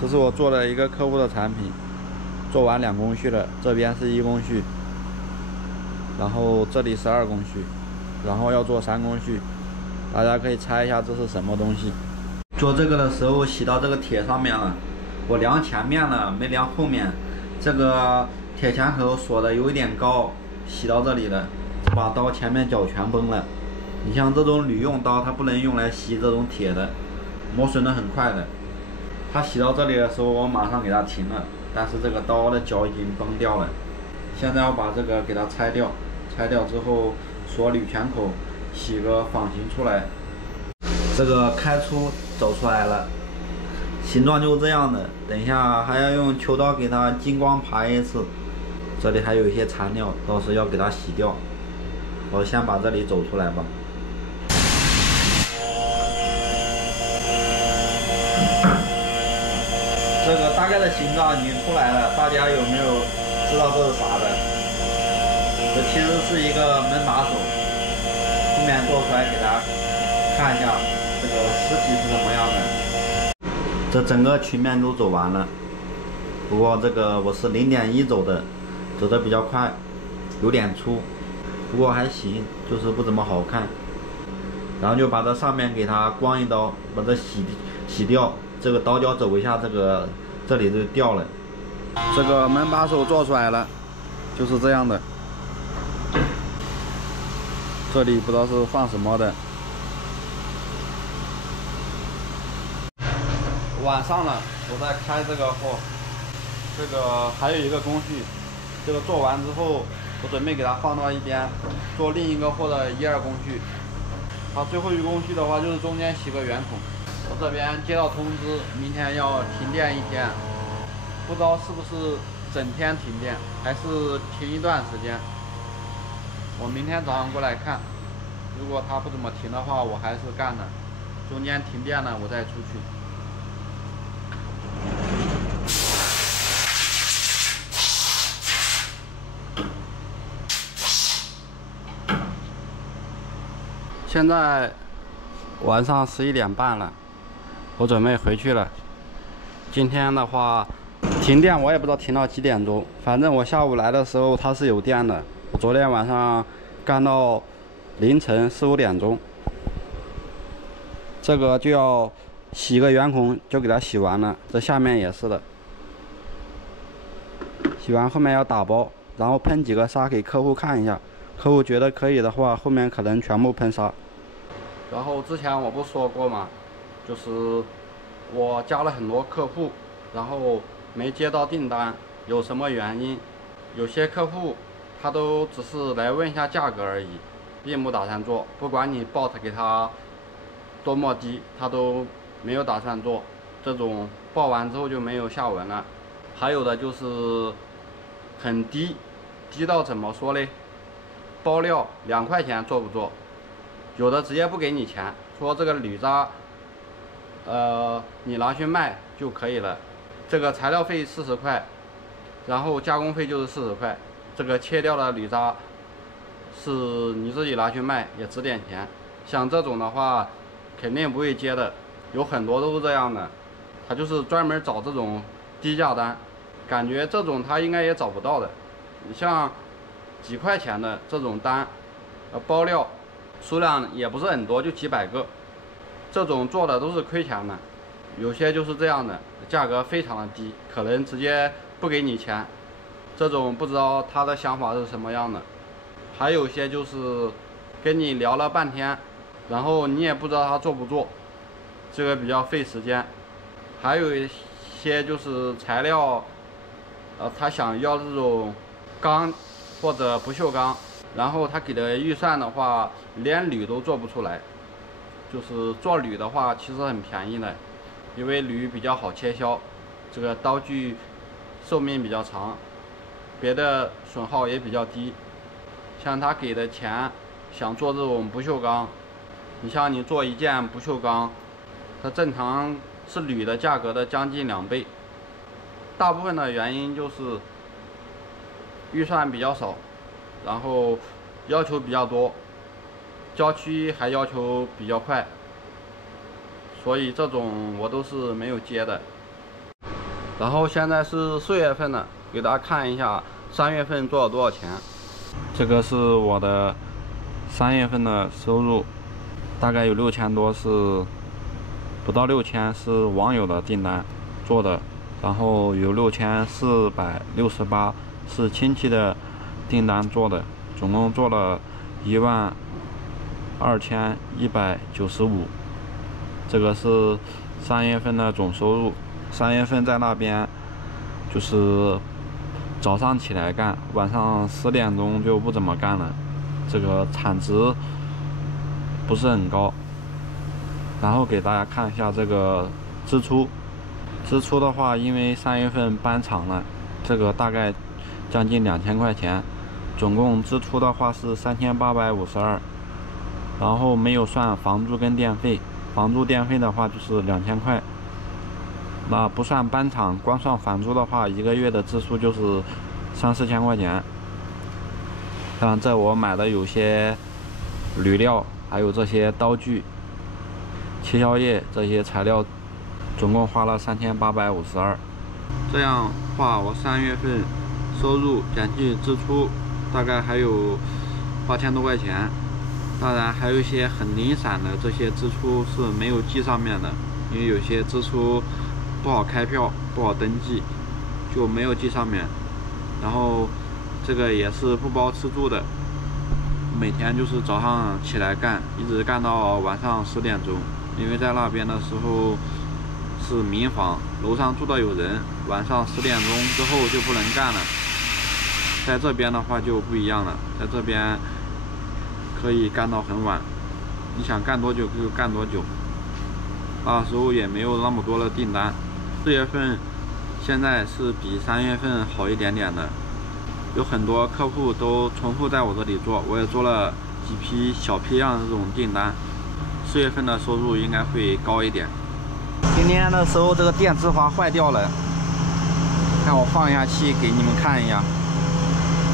这是我做的一个客户的产品，做完2工序了，这边是1工序，然后这里是2工序，然后要做3工序。大家可以猜一下这是什么东西？做这个的时候洗到这个铁上面了，我量前面了，没量后面。这个铁钳口锁的有一点高，洗到这里了，把刀前面角全崩了。你像这种铝用刀，它不能用来洗这种铁的，磨损的很快的。它洗到这里的时候，我马上给它停了，但是这个刀的角已经崩掉了。现在要把这个给它拆掉，拆掉之后锁铝钳口，洗个仿形出来。这个开出走出来了，形状就是这样的。等一下还要用球刀给它金光爬一次，这里还有一些残料，到时要给它洗掉。我先把这里走出来吧。这个大概的形状已经出来了，大家有没有知道这是啥的？这其实是一个门把手，后面做出来给大家看一下这个实体是什么样的。这整个曲面都走完了，不过这个我是0.1走的，走的比较快，有点粗，不过还行，就是不怎么好看。然后就把这上面给它光一刀，把这洗掉。这个刀角走一下，这里就掉了。这个门把手做出来了，就是这样的。这里不知道是放什么的。晚上了，我在开这个货，这个还有一个工序，这个做完之后，我准备给它放到一边，做另一个货的1、2工序。它最后一工序的话，就是中间洗个圆孔。我这边接到通知，明天要停电1天，不知道是不是整天停电，还是停一段时间。我明天早上过来看，如果它不怎么停的话，我还是干的。中间停电了，我再出去。现在晚上11点半了，我准备回去了。今天的话，停电我也不知道停到几点钟，反正我下午来的时候它是有电的。我昨天晚上干到凌晨4、5点钟，这个就要洗个圆孔，就给它洗完了。这下面也是的，洗完后面要打包，然后喷几个砂给客户看一下。客户觉得可以的话，后面可能全部喷砂。然后之前我不说过吗？就是我加了很多客户，然后没接到订单，有什么原因？有些客户他都只是来问一下价格而已，并不打算做。不管你 bot 给他多么低，他都没有打算做。这种报完之后就没有下文了。还有的就是很低，低到怎么说呢？包料2块钱做不做？有的直接不给你钱，说这个铝渣，你拿去卖就可以了。这个材料费40块，然后加工费就是40块。这个切掉的铝渣是你自己拿去卖也值点钱。像这种的话，肯定不会接的，有很多都是这样的。他就是专门找这种低价单，感觉这种他应该也找不到的。你像几块钱的这种单，包料数量也不是很多，就几百个，这种做的都是亏钱的。有些就是这样的，价格非常的低，可能直接不给你钱。这种不知道他的想法是什么样的。还有些就是跟你聊了半天，然后你也不知道他做不做，这个比较费时间。还有一些就是材料，他想要这种钢或者不锈钢，然后他给的预算的话，连铝都做不出来。就是做铝的话，其实很便宜的，因为铝比较好切削，这个刀具寿命比较长，别的损耗也比较低。像他给的钱，想做这种不锈钢，你像你做一件不锈钢，它正常是铝的价格的将近2倍。大部分的原因就是预算比较少，然后要求比较多，郊区还要求比较快，所以这种我都是没有接的。然后现在是4月份了，给大家看一下3月份做了多少钱。这个是我的3月份的收入，大概有6000多，是不到6000是网友的订单做的，然后有6468是亲戚的订单做的，总共做了12195。这个是3月份的总收入。3月份在那边就是早上起来干，晚上10点钟就不怎么干了，这个产值不是很高。然后给大家看一下这个支出的话，因为3月份搬厂了，这个大概将近2000块钱，总共支出的话是3852，然后没有算房租跟电费，房租电费的话就是2000块。那不算搬厂，光算房租的话，1个月的支出就是3、4千块钱。像这我买的有些铝料，还有这些刀具、切削液这些材料，总共花了3852。这样话，我3月份收入减去支出，大概还有8000多块钱。当然，还有一些很零散的这些支出是没有记上面的，因为有些支出不好开票，不好登记，就没有记上面。然后这个也是不包吃住的，每天就是早上起来干，一直干到晚上10点钟。因为在那边的时候是民房，楼上住的有人，晚上10点钟之后就不能干了。在这边的话就不一样了，在这边可以干到很晚，你想干多久就干多久。那时候也没有那么多的订单。4月份现在是比3月份好一点点的，有很多客户都重复在我这里做，我也做了几批小批量的这种订单。4月份的收入应该会高一点。今天的时候这个电磁阀坏掉了，看我放一下气给你们看一下。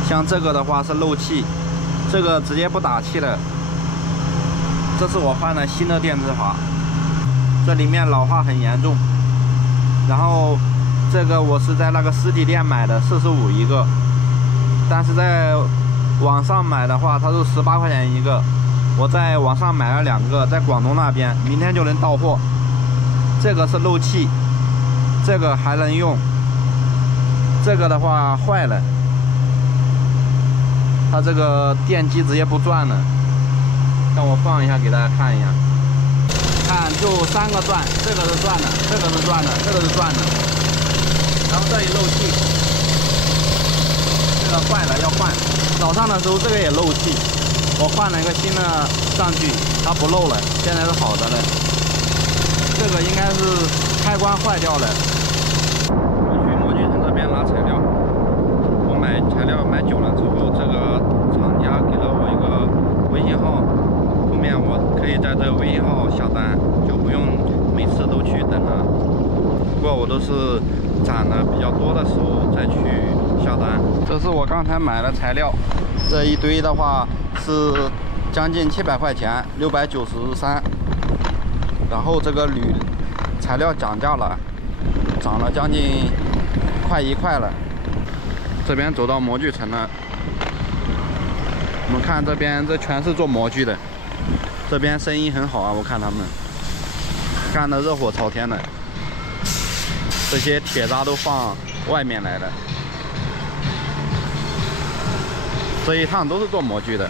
像这个的话是漏气，这个直接不打气了。这是我换的新的电磁阀，这里面老化很严重。然后这个我是在那个实体店买的，45一个，但是在网上买的话它是18块钱一个。我在网上买了2个，在广东那边，明天就能到货。这个是漏气，这个还能用，这个的话坏了，它这个电机直接不转了。让我放一下给大家看一下。看，就3个转，这个是转的，这个是转的，这个是转的，然后这里漏气，这个坏了要换。早上的时候这个也漏气，我换了一个新的上去，它不漏了，现在是好的了。这个应该是开关坏掉了。我去模具城这边拿材料，我买材料买久了之后，这个厂家给了我一个微信号。后面我可以在这个微信号下单，就不用每次都去等了。不过我都是攒的比较多的时候再去下单。这是我刚才买的材料，这一堆的话是将近700块钱，693。然后这个铝材料涨价了，涨了将近快1块了。这边走到模具城了，我们看这边，这全是做模具的。这边生意很好啊，我看他们干得热火朝天的，这些铁渣都放外面来的，这一趟都是做模具的。